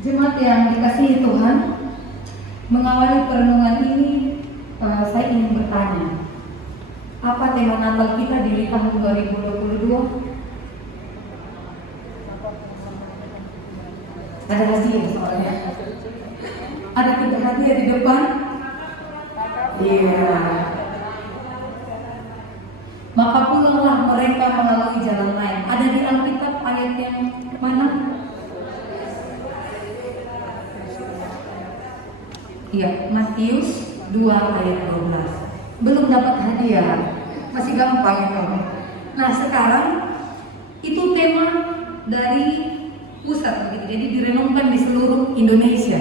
Jemaat yang dikasihi Tuhan, mengawali perenungan ini, saya ingin bertanya, apa tema Natal kita di tahun 2022? Ada hadiah soalnya. Ada tiga hadiah di depan. Iya. Maka pulanglah mereka melalui jalan lain. Ada di Alkitab ayat yang mana? Iya, Matius 2 ayat 12. Belum dapat hadiah, masih gampang itu. Nah sekarang itu tema dari pusat begitu, jadi direnungkan di seluruh Indonesia.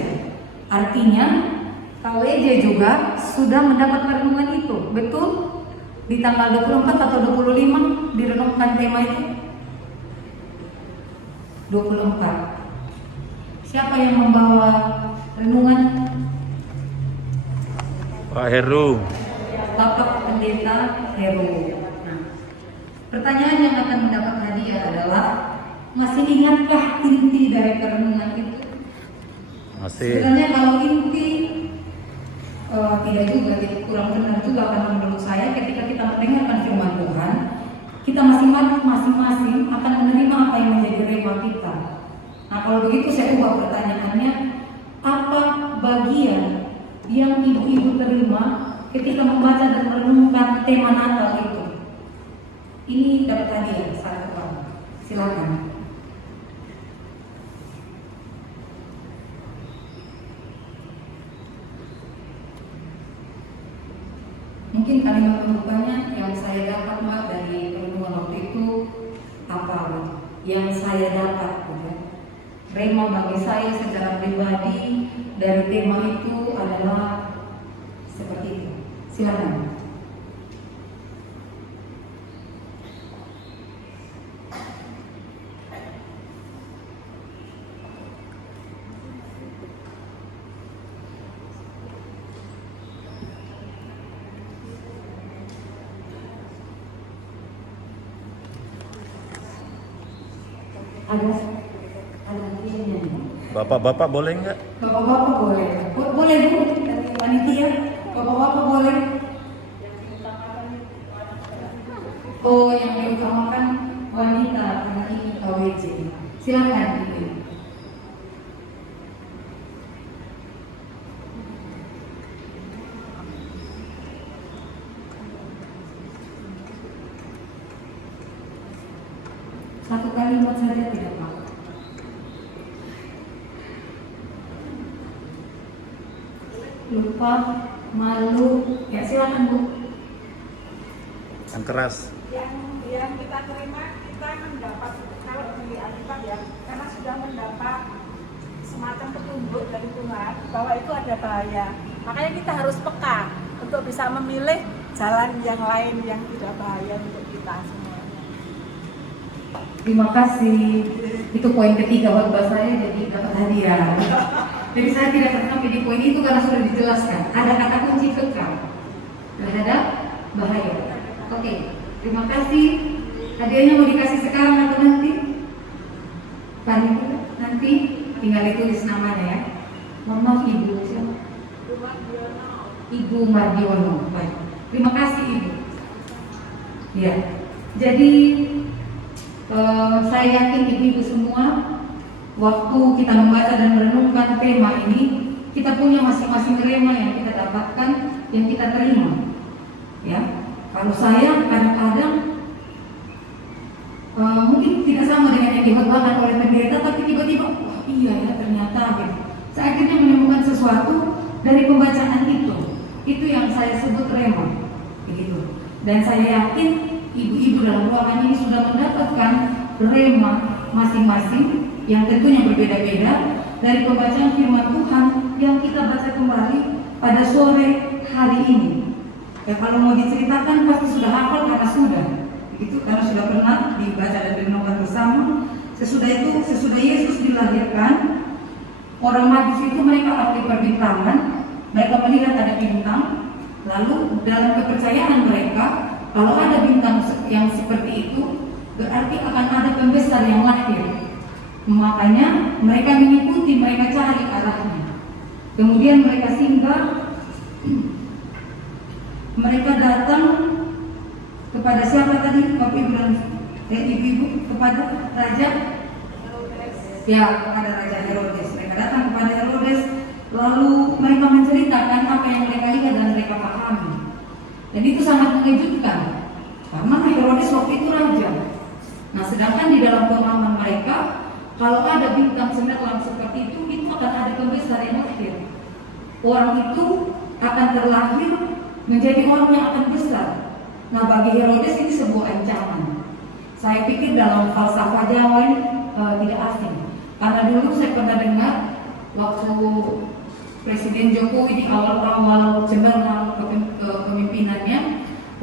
Artinya KWJ juga sudah mendapat perenungan itu, betul? Di tanggal 24 atau 25 direnungkan tema itu. 24. Siapa yang membawa renungan? Pak Heru. Bapak Pendeta Heru. Nah, pertanyaan yang akan mendapat hadiah adalah, masih ingatkah inti dari perenungan itu? Masih. Sebenarnya kalau inti tidak juga, jadi kurang benar juga, karena menurut saya ketika kita mendengarkan firman Tuhan, kita masing-masing akan menerima apa yang menjadi rema kita. Nah kalau begitu saya ubah pertanyaannya, apa bagian yang ibu-ibu terima ketika membaca dan merenungkan tema Natal itu? Ini dapat hadiah satu orang. Silakan. Mungkin kalimat pembukanya yang saya dapat dari perenungan waktu itu apa? Yang saya dapat, ya. Rema bagi saya secara pribadi dari tema itu adalah seperti itu. Silakan. Ada hadiahnya. Bapak-bapak boleh nggak? Bapak-bapak boleh. Boleh Bu, dari panitia. Bapak-bapak boleh. Oh, yang diutamakan wanita karena ini KWJ. Silakan Ibu. Satu kalimat saja tidak Pak. Lupa, malu, ya silakan Bu. Yang keras. Yang kita terima, kita mendapat, kalau di Alkitab ya, karena sudah mendapat semacam petunjuk dari Tuhan bahwa itu ada bahaya, makanya kita harus peka untuk bisa memilih jalan yang lain yang tidak bahaya untuk kita semuanya. Terima kasih. Itu poin ketiga khotbah saya, jadi dapat hadiah. Jadi saya tidak sampai di poin itu karena sudah dijelaskan. Ada kata kunci kekal terhadap bahaya. Oke, terima kasih. Hadiahnya mau dikasih sekarang atau nanti? Panitia nanti tinggal ditulis namanya ya. Mohon maaf Ibu siapa? Ibu Mardiono. Baik. Terima kasih Ibu. Ya. Jadi saya yakin ibu-ibu semua, waktu kita membaca dan merenungkan tema ini, kita punya masing-masing rema yang kita dapatkan, yang kita terima. Ya, kalau saya kadang-kadang mungkin tidak sama dengan yang dikhotbahkan oleh pendeta, tapi tiba-tiba, wah iya ya ternyata gitu. Saya akhirnya menemukan sesuatu dari pembacaan itu. Itu yang saya sebut rema, begitu. Dan saya yakin ibu-ibu dalam ruangan ini sudah mendapatkan rema masing-masing yang tentunya berbeda-beda dari pembacaan firman Tuhan yang kita baca kembali pada sore hari ini. Ya kalau mau diceritakan pasti sudah hafal karena sudah, begitu, karena sudah pernah dibaca dan direnungkan bersama. Sesudah Yesus dilahirkan, orang Majus itu mereka aktif perbintangan, mereka melihat ada bintang, lalu dalam kepercayaan mereka, kalau ada bintang yang seperti itu, berarti akan ada pembesar yang lahir. Makanya mereka mengikuti, mereka Kemudian mereka singgah, mereka datang kepada siapa tadi? Bapak Ibu dan Ibu-ibu, kepada Raja ya, kepada Raja Herodes. Mereka datang kepada Herodes, lalu mereka menceritakan apa yang mereka lihat dan mereka pahami. Dan itu sangat mengejutkan, karena Herodes waktu itu raja. Nah, sedangkan di dalam pemahaman mereka, kalau ada bintang cemerlang seperti itu akan ada pembesar yang lahir. Orang itu akan terlahir menjadi orang yang akan besar. Nah, bagi Herodes ini sebuah ancaman. Saya pikir dalam falsafah Jawa ini tidak asing. Karena dulu saya pernah dengar waktu Presiden Jokowi di awal-awal cemerlang kepemimpinannya,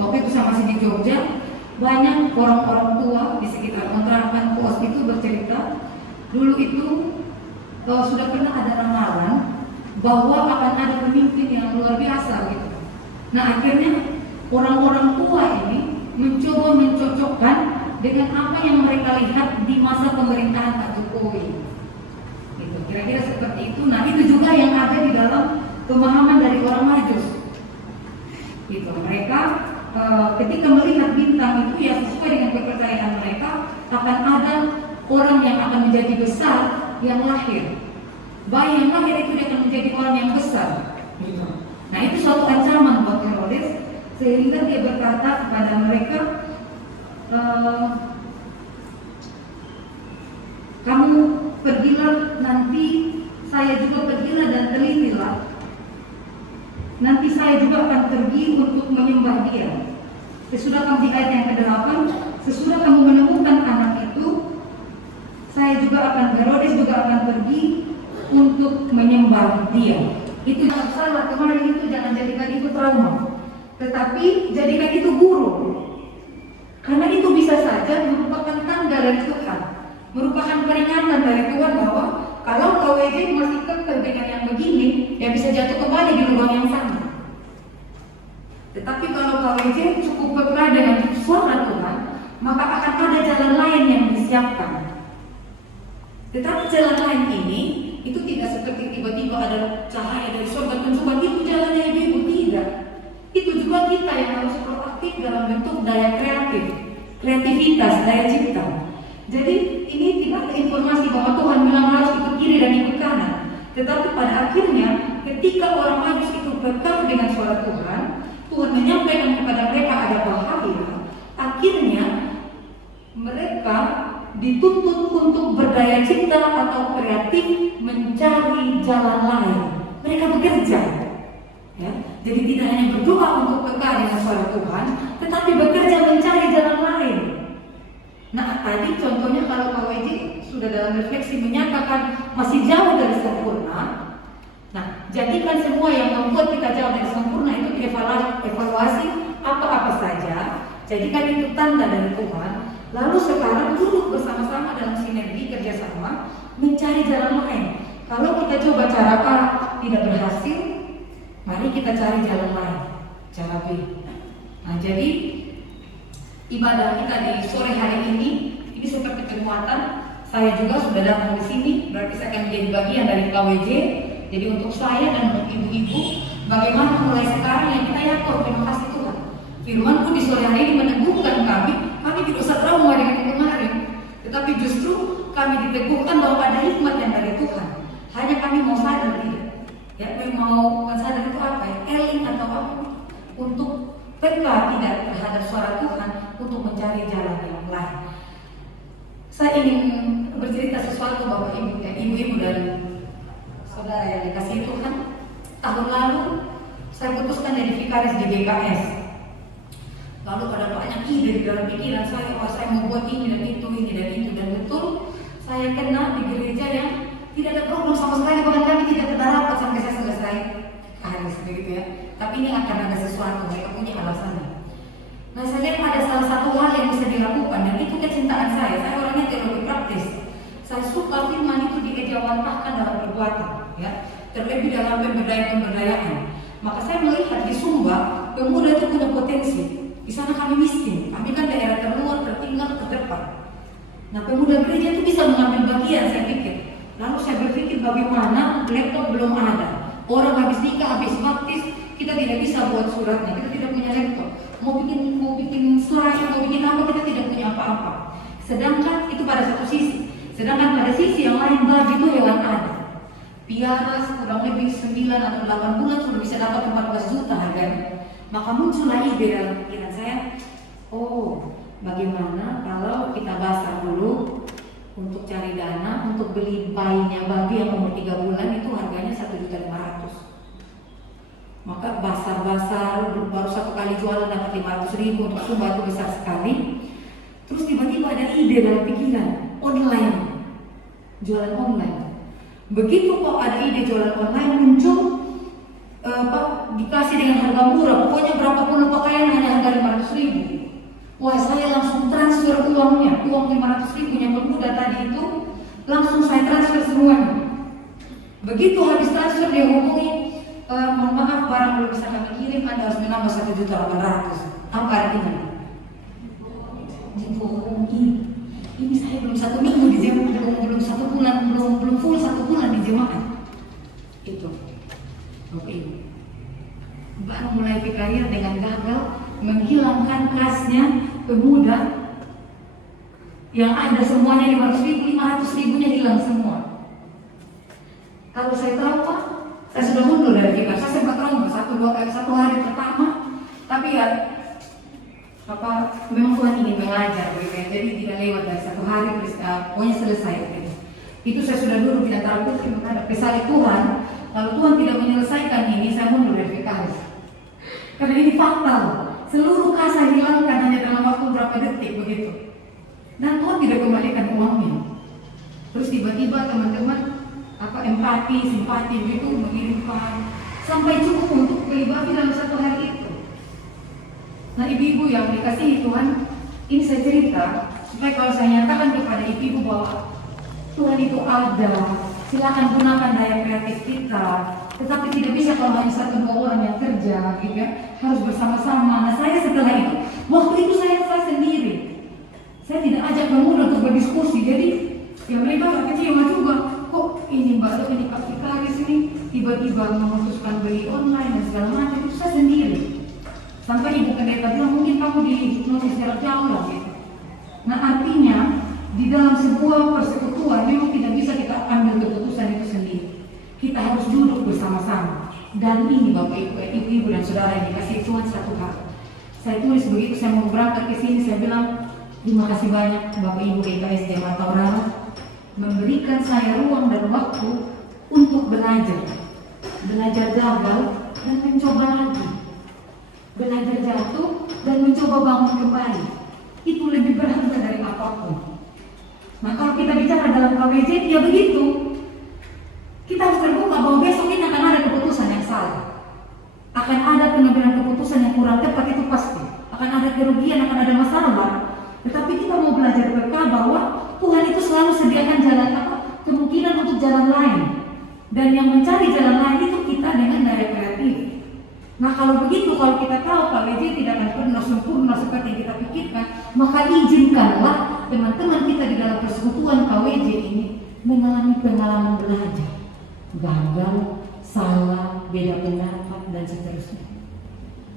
waktu itu saya masih di Jogja, banyak orang-orang tua di sekitar kontrakan kos itu bercerita, dulu itu sudah pernah ada ramalan bahwa akan ada pemimpin yang luar biasa gitu. Nah, akhirnya orang-orang tua ini mencoba mencocokkan dengan apa yang mereka lihat di masa pemerintahan Pak Jokowi. Gitu, kira-kira seperti itu. Nah, itu juga yang ada di dalam pemahaman dari orang Majus. Gitu, mereka ketika melihat bintang itu ya sesuai dengan kepercayaan mereka akan ada orang yang akan menjadi besar yang lahir. Bayi yang lahir itu dia akan menjadi orang yang besar. Gitu. Nah, itu suatu ancaman buat Herodes, sehingga dia berkata kepada mereka, kamu pergilah, nanti saya juga pergilah dan telitilah. Nanti saya juga akan pergi untuk menyembah dia. Sesudah kamu di ayat yang ke-8, sesudah kamu menemukan anak itu, saya juga akan, Herodes juga akan pergi untuk menyembah dia. Itu jangan salah, kemarin itu jangan jadikan itu trauma, tetapi jadikan itu guru. Karena itu bisa saja merupakan tanda dari Tuhan, merupakan peringatan dari Tuhan bahwa kalau KWJ masih kekeh dengan yang begini, ya bisa jatuh kembali di lubang yang sama. Tetapi kalau KWJ cukup kekeh dengan suara Tuhan, maka akan ada jalan lain yang disiapkan. Tetapi jalan lain ini itu tidak seperti tiba-tiba ada cahaya dari surga mencoba itu jalannya ibu, tidak. Itu juga kita yang harus proaktif dalam bentuk daya kreativitas, daya cipta. Jadi ini tidak ada informasi bahwa Tuhan bilang harus ikut kiri dan ikut kanan. Tetapi pada akhirnya ketika orang Majus itu berkata dengan suara Tuhan, Tuhan menyampaikan kepada mereka ada bahaya. Akhirnya mereka dituntut untuk berdaya cipta atau kreatif mencari jalan lain. Mereka bekerja, ya. Jadi tidak hanya berdoa untuk kekal dengan suara Tuhan, tetapi bekerja mencari jalan lain. Nah, tadi contohnya kalau KWJ sudah dalam refleksi menyatakan masih jauh dari sempurna. Nah, jadikan semua yang membuat kita jauh dari sempurna itu evaluasi apa-apa saja. Jadikan itu tanda dari Tuhan. Lalu sekarang duduk bersama-sama dalam sinergi kerjasama mencari jalan lain. Kalau kita coba cara A tidak berhasil, mari kita cari jalan lain, cara B. Nah, jadi ibadah kita di sore hari ini seperti penguatan. Saya juga sudah datang di sini, berarti saya akan menjadi bagian dari KWJ. Jadi untuk saya dan untuk ibu-ibu, bagaimana mulai sekarang yang kita yakin terima kasih Tuhan. Firman-Mu di sore hari ini meneguhkan kami tidak usah trauma dengan yang kemarin, tetapi justru kami diteguhkan bahwa ada hikmat yang dari Tuhan. Hanya kami mau sadar tidak, ya, mau sadar itu apa ya, eling atau apa, untuk peka tidak terhadap suara Tuhan, untuk mencari jalan yang lain. Saya ingin bercerita sesuatu Bapak Ibu dan Ibu-ibu dan saudara yang dikasihi Tuhan. Tahun lalu saya putuskan jadi vikaris di BKS. Lalu pada banyak ide di dalam pikiran saya, wah saya mau buat ini dan itu, dan betul saya kena di gereja yang tidak ada program sama sekali, bahkan kami tidak ada rapat sampai saya selesai vikaris begitu ya. Tapi ini akan ada sesuatu, mereka punya alasannya. Nah, saya lihat ada salah satu hal yang bisa dilakukan dan itu kecintaan saya. Saya orangnya teologi praktis. Saya suka firman itu diejawantahkan dalam perbuatan, ya, terlebih dalam pemberdayaan. Maka saya melihat di Sumba pemuda itu punya potensi. Di sana kami miskin, kami kan daerah terluar, tertinggal, terdepan. Nah, pemuda gereja itu bisa mengambil bagian, saya pikir. Lalu saya berpikir bagaimana laptop belum ada, Orang habis nikah, habis baptis, kita tidak bisa buat suratnya, kita tidak punya laptop. Mau bikin slide, mau bikin apa, kita tidak punya apa-apa. Sedangkan itu pada satu sisi. Sedangkan pada sisi yang lain babi itu hewan ada. Piara kurang lebih 9 atau 8 bulan sudah bisa dapat 14 juta harganya. Maka muncullah ide dalam pikiran saya, oh bagaimana kalau kita basar dulu untuk cari dana untuk beli bayinya babi yang umur 3 bulan itu harganya 1.500.000. Maka basar-basar baru satu kali jualan dapat 500.000 untuk sumber itu besar sekali. Terus tiba-tiba ada ide dalam pikiran, online, jualan online. Begitu kok ada ide jualan online muncul, dikasih dengan harga murah, pokoknya berapa puluh pakaian hanya harga 500.000. Wah, saya langsung transfer uangnya, uang 500.000 yang bermuda tadi itu langsung saya transfer semuanya. Begitu habis transfer dia hubungi, mohon maaf barang belum bisa kami kirim, Anda harus menambah 1.800.000. Apa artinya? Dibohongi. Ini saya belum 1 minggu di jemaah, belum 1 bulan, belum full 1 bulan di jemaah. Itu, Bapak Ibu. Baru mulai berkarir dengan gagal menghilangkan kasnya pemuda yang ada semuanya 500.000 nya hilang semua. Kalau saya tahu Pak, saya sudah mundur dari kita. Saya sempat trauma 1 hari pertama, tapi ya memang Tuhan ingin mengajar, jadi tidak lewat dari 1 hari, pokoknya selesai. Itu saya sudah dulu di antara putri menghadap kesalahan Tuhan. Kalau Tuhan tidak menyelesaikan ini, saya mundur dari PKS. Karena ini fatal. Seluruh kas saya hilangkan hanya dalam waktu berapa detik begitu. Dan Tuhan tidak kembalikan uangnya. Terus tiba-tiba teman-teman empati, simpati begitu mengirimkan sampai cukup untuk beli babi dalam 1 hari itu. Nah, ibu-ibu yang dikasihi Tuhan, ini saya cerita supaya kalau saya nyatakan kepada ibu-ibu bahwa Tuhan itu ada, silakan gunakan daya kreatif kita. Tetapi tidak bisa kalau hanya 1-2 orang yang kerja, gitu ya, harus bersama-sama. Nah, saya setelah itu, waktu itu saya sendiri. Saya tidak ajak pemuda untuk berdiskusi. Jadi, ya mereka kecewa juga. Kok ini Mbak Dok, ini Pak Vikaris ini tiba-tiba memutuskan beli online dan segala macam. Itu saya sendiri. Sampai ibu pendeta bilang mungkin kamu dihipnotis jarak jauh lah gitu. Nah, artinya di dalam sebuah persekutuan memang tidak bisa kita ambil keputusan itu sendiri. Kita harus duduk bersama-sama. Dan ini Bapak Ibu, ibu-ibu dan saudara yang dikasih Tuhan satu hal. Saya tulis begitu saya mau berangkat ke sini, saya bilang terima kasih banyak Bapak Ibu GKS Jemaat Taurara memberikan saya ruang dan waktu untuk belajar gagal dan mencoba lagi. Belajar jatuh dan mencoba bangun kembali. Itu lebih berharga dari apapun. Nah, kalau kita bicara dalam KWJ, ya begitu. Kita harus terbuka bahwa besok ini akan ada keputusan yang salah. Akan ada pengambilan keputusan yang kurang tepat, itu pasti. Akan ada kerugian, akan ada masalah. Tetapi kita mau belajar berkah bahwa Tuhan itu selalu sediakan jalan kemungkinan untuk jalan lain. Dan yang mencari jalan lain itu kita dengan daya kreatif. Nah, kalau begitu, kalau kita tahu KWJ tidak akan pernah sempurna seperti yang kita pikirkan, maka izinkanlah teman-teman kita di dalam persekutuan KWJ ini mengalami pengalaman belajar, gagal, salah, beda pendapat, dan seterusnya.